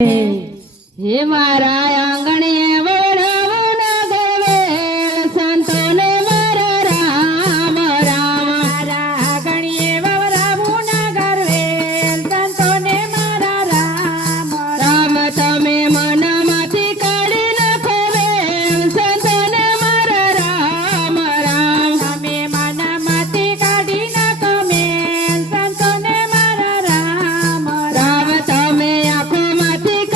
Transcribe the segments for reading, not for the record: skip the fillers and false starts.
हे मारा आंगणे वळवून गवेल संतोने मारा राम राम मारा आंगणे वळवून गवेल संतोने मारा राम राम તમે મનમાંથી કાઢી નાખો વેલ સંતોને મારા રામ રામ તમે મનમાંથી કાઢી નાખો વેલ સંતોને મારા રામ રામ તમે આંખોમાંથી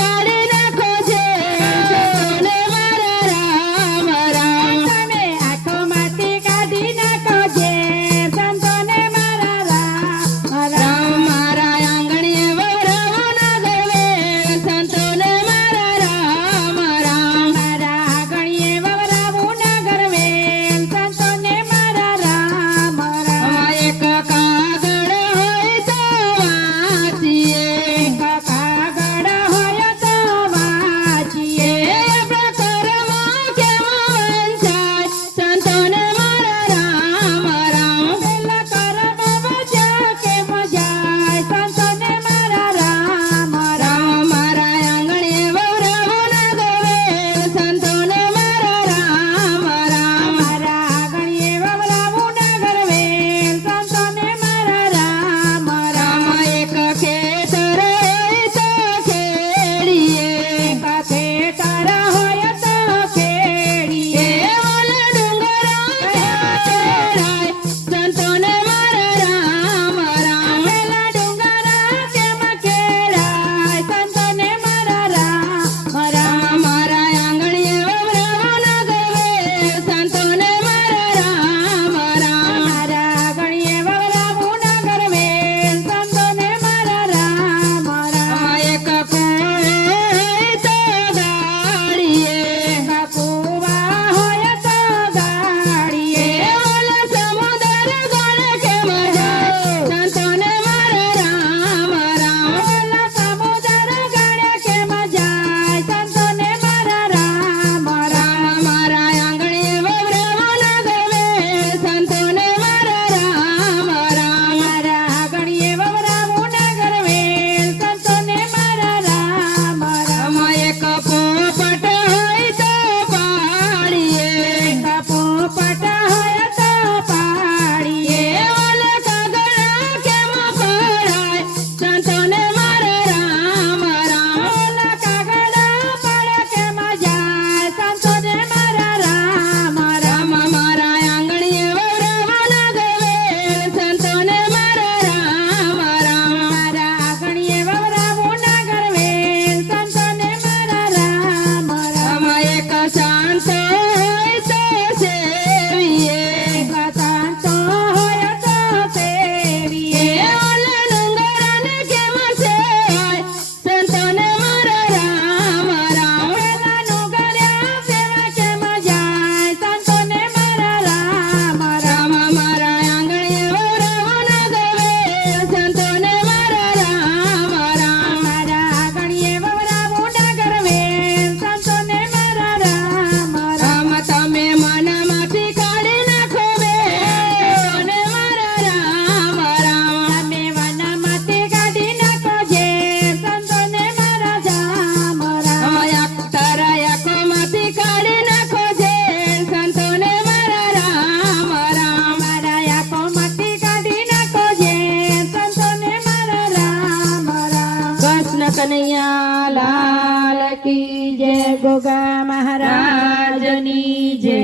કનૈયા લાલ કી જય ગોગા મહારાજની જય।